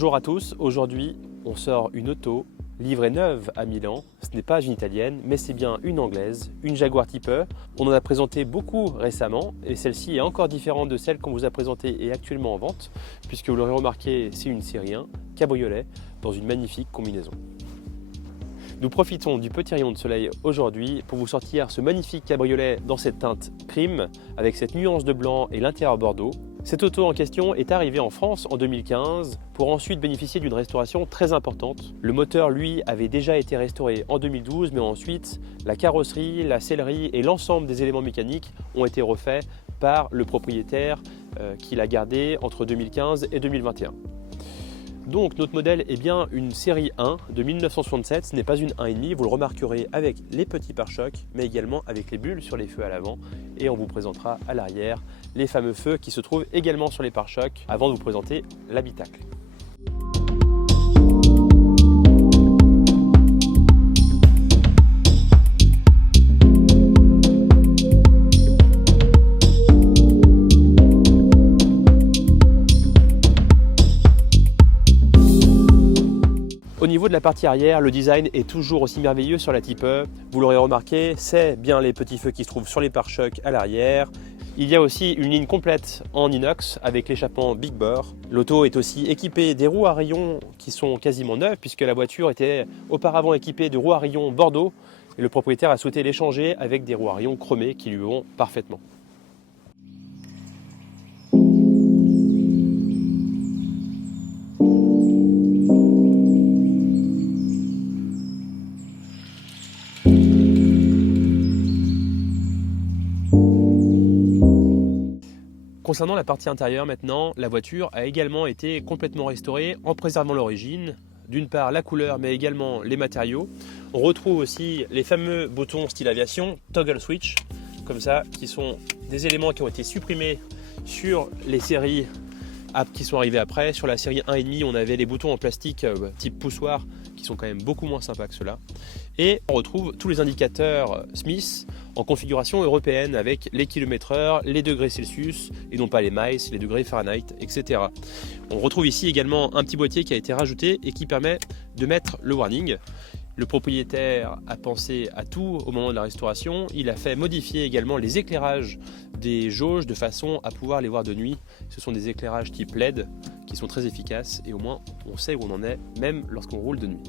Bonjour à tous, aujourd'hui on sort une auto livrée neuve à Milan. Ce n'est pas une italienne mais c'est bien une anglaise, une Jaguar Type E. On en a présenté beaucoup récemment et celle-ci est encore différente de celle qu'on vous a présentée et actuellement en vente puisque vous l'aurez remarqué, c'est une série 1 cabriolet dans une magnifique combinaison. Nous profitons du petit rayon de soleil aujourd'hui pour vous sortir ce magnifique cabriolet dans cette teinte crime avec cette nuance de blanc et l'intérieur bordeaux. Cette auto en question est arrivée en France en 2015 pour ensuite bénéficier d'une restauration très importante. Le moteur, lui, avait déjà été restauré en 2012, mais ensuite la carrosserie, la sellerie et l'ensemble des éléments mécaniques ont été refaits par le propriétaire qui l'a gardé entre 2015 et 2021. Donc notre modèle est bien une série 1 de 1967, ce n'est pas une 1,5, vous le remarquerez avec les petits pare-chocs, mais également avec les bulles sur les feux à l'avant et on vous présentera à l'arrière les fameux feux qui se trouvent également sur les pare-chocs avant de vous présenter l'habitacle. Au niveau de la partie arrière, le design est toujours aussi merveilleux sur la Type E. Vous l'aurez remarqué, c'est bien les petits feux qui se trouvent sur les pare-chocs à l'arrière. Il y a aussi une ligne complète en inox avec l'échappement Big Bore. L'auto est aussi équipée des roues à rayons qui sont quasiment neuves puisque la voiture était auparavant équipée de roues à rayons Bordeaux et le propriétaire a souhaité les changer avec des roues à rayons chromées qui lui vont parfaitement. Concernant la partie intérieure maintenant, la voiture a également été complètement restaurée en préservant l'origine. D'une part la couleur mais également les matériaux. On retrouve aussi les fameux boutons style aviation, toggle switch, comme ça, qui sont des éléments qui ont été supprimés sur les séries qui sont arrivées après. Sur la série 1,5, on avait les boutons en plastique type poussoir qui sont quand même beaucoup moins sympas que ceux-là. Et on retrouve tous les indicateurs Smith en configuration européenne avec les kilomètres/heure, les degrés Celsius et non pas les miles, les degrés Fahrenheit, etc. On retrouve ici également un petit boîtier qui a été rajouté et qui permet de mettre le warning. Le propriétaire a pensé à tout au moment de la restauration. Il a fait modifier également les éclairages des jauges de façon à pouvoir les voir de nuit. Ce sont des éclairages type LED qui sont très efficaces et au moins on sait où on en est même lorsqu'on roule de nuit.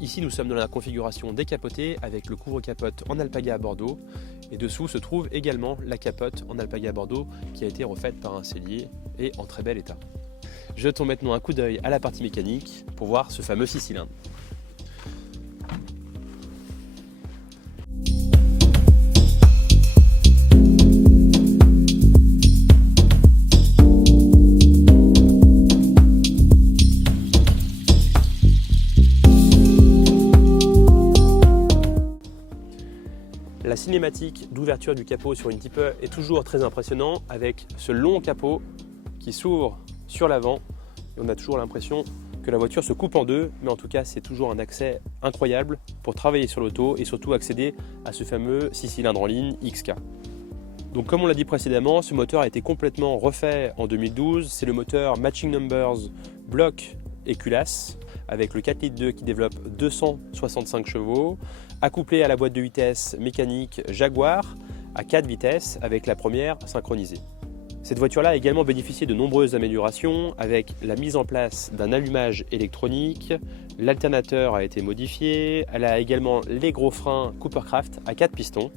Ici nous sommes dans la configuration décapotée avec le couvre-capote en alpaga à Bordeaux et dessous se trouve également la capote en alpaga à Bordeaux qui a été refaite par un sellier et en très bel état. Jetons maintenant un coup d'œil à la partie mécanique pour voir ce fameux 6 cylindres. La cinématique d'ouverture du capot sur une Type E est toujours très impressionnant avec ce long capot qui s'ouvre sur l'avant et on a toujours l'impression que la voiture se coupe en deux, mais en tout cas c'est toujours un accès incroyable pour travailler sur l'auto et surtout accéder à ce fameux 6 cylindres en ligne XK. Donc comme on l'a dit précédemment, ce moteur a été complètement refait en 2012, c'est le moteur Matching Numbers bloc et culasse avec le 4,2 litres qui développe 265 chevaux, accouplé à la boîte de vitesse mécanique Jaguar à 4 vitesses avec la première synchronisée. Cette voiture-là a également bénéficié de nombreuses améliorations avec la mise en place d'un allumage électronique, l'alternateur a été modifié, elle a également les gros freins Coopercraft à 4 pistons,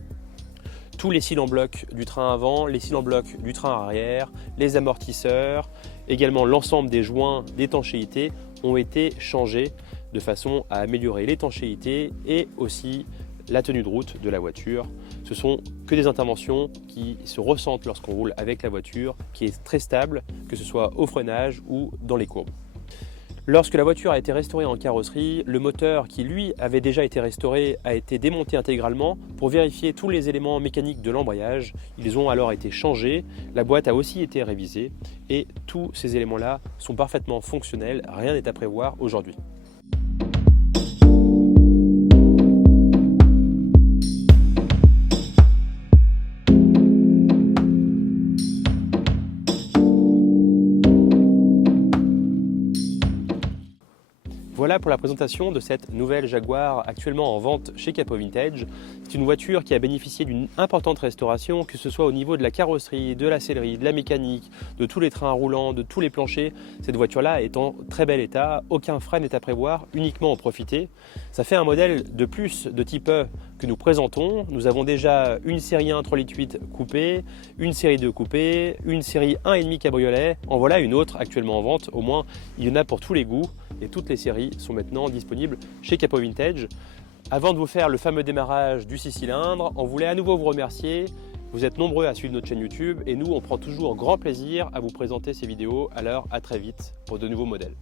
tous les cils en bloc du train avant, les cils en bloc du train arrière, les amortisseurs, également l'ensemble des joints d'étanchéité ont été changés de façon à améliorer l'étanchéité et aussi la tenue de route de la voiture. Ce sont que des interventions qui se ressentent lorsqu'on roule avec la voiture, qui est très stable, que ce soit au freinage ou dans les courbes. Lorsque la voiture a été restaurée en carrosserie, le moteur qui lui avait déjà été restauré a été démonté intégralement pour vérifier tous les éléments mécaniques de l'embrayage. Ils ont alors été changés, la boîte a aussi été révisée et tous ces éléments-là sont parfaitement fonctionnels, rien n'est à prévoir aujourd'hui. voilà pour la présentation de cette nouvelle Jaguar actuellement en vente chez Capot Vintage. C'est une voiture qui a bénéficié d'une importante restauration, que ce soit au niveau de la carrosserie, de la sellerie, de la mécanique, de tous les trains roulants, de tous les planchers. Cette voiture-là est en très bel état, aucun frein n'est à prévoir, uniquement en profiter. Ça fait un modèle de plus de type E que nous présentons. Nous avons déjà une série 1 3,8 litres coupée, une série 2 coupée, une série 1,5 cabriolet. En voilà une autre actuellement en vente. Au moins, il y en a pour tous les goûts et toutes les séries sont maintenant disponibles chez Capot Vintage. Avant de vous faire le fameux démarrage du 6 cylindres, on voulait à nouveau vous remercier. Vous êtes nombreux à suivre notre chaîne YouTube et nous, on prend toujours grand plaisir à vous présenter ces vidéos. Alors, à très vite pour de nouveaux modèles.